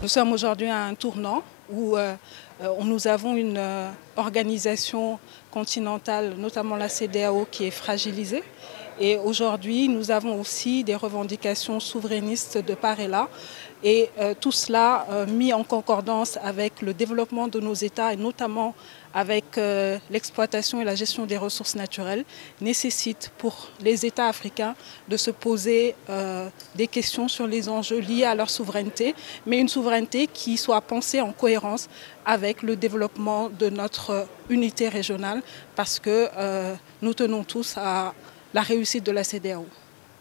Nous sommes aujourd'hui à un tournant où nous avons une organisation continentale, notamment la CEDEAO, qui est fragilisée. Et aujourd'hui, nous avons aussi des revendications souverainistes de part et là. Et tout cela mis en concordance avec le développement de nos États et notamment avec l'exploitation et la gestion des ressources naturelles nécessite pour les États africains de se poser des questions sur les enjeux liés à leur souveraineté, mais une souveraineté qui soit pensée en cohérence avec le développement de notre unité régionale parce que nous tenons tous à la réussite de la CEDEAO.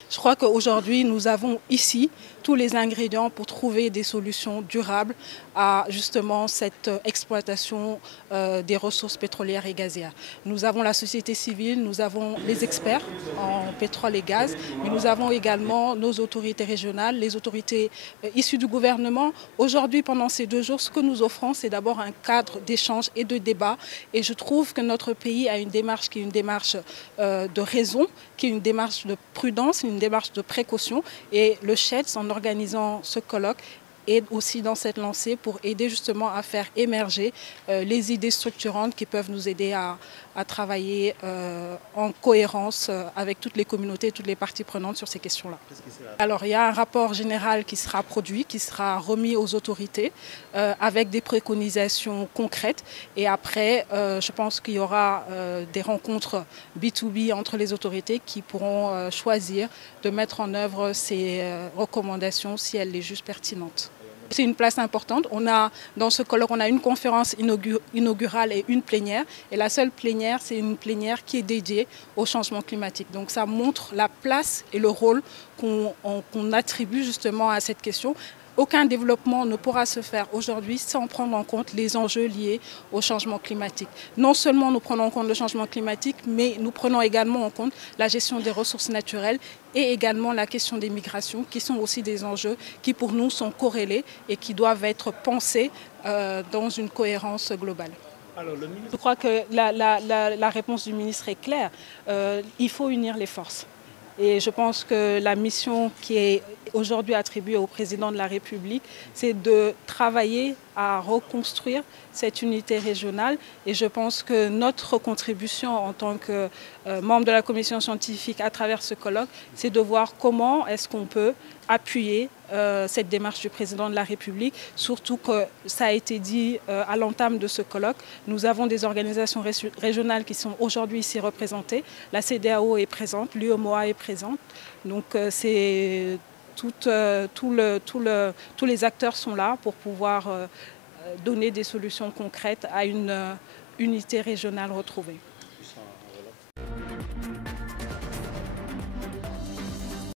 Je crois qu'aujourd'hui, nous avons ici tous les ingrédients pour trouver des solutions durables à justement cette exploitation des ressources pétrolières et gazières. Nous avons la société civile, nous avons les experts en pétrole et gaz, mais nous avons également nos autorités régionales, les autorités issues du gouvernement. Aujourd'hui, pendant ces 2 jours, ce que nous offrons, c'est d'abord un cadre d'échange et de débat. Et je trouve que notre pays a une démarche qui est une démarche de raison, qui est une démarche de prudence, une démarche de précaution. Et le CHEDS, en organisant ce colloque, aide aussi dans cette lancée pour aider justement à faire émerger les idées structurantes qui peuvent nous aider à travailler en cohérence avec toutes les communautés, toutes les parties prenantes sur ces questions-là. Alors il y a un rapport général qui sera produit, qui sera remis aux autorités avec des préconisations concrètes. Et après, je pense qu'il y aura des rencontres B2B entre les autorités qui pourront choisir de mettre en œuvre ces recommandations si elles les jugent pertinentes. C'est une place importante. Dans ce colloque, on a une conférence inaugurale et une plénière. Et la seule plénière, c'est une plénière qui est dédiée au changement climatique. Donc ça montre la place et le rôle qu'on attribue justement à cette question. Aucun développement ne pourra se faire aujourd'hui sans prendre en compte les enjeux liés au changement climatique. Non seulement nous prenons en compte le changement climatique, mais nous prenons également en compte la gestion des ressources naturelles et également la question des migrations, qui sont aussi des enjeux qui pour nous sont corrélés et qui doivent être pensés dans une cohérence globale. Je crois que la réponse du ministre est claire. Il faut unir les forces. Et je pense que la mission qui est aujourd'hui attribuée au président de la République, c'est de travailler à reconstruire cette unité régionale. Et je pense que notre contribution en tant que membre de la commission scientifique à travers ce colloque, c'est de voir comment est-ce qu'on peut appuyer cette démarche du président de la République, surtout que ça a été dit à l'entame de ce colloque. Nous avons des organisations régionales qui sont aujourd'hui ici représentées. La CEDEAO est présente, l'UEMOA est présente. Donc tous les acteurs sont là pour pouvoir donner des solutions concrètes à une unité régionale retrouvée.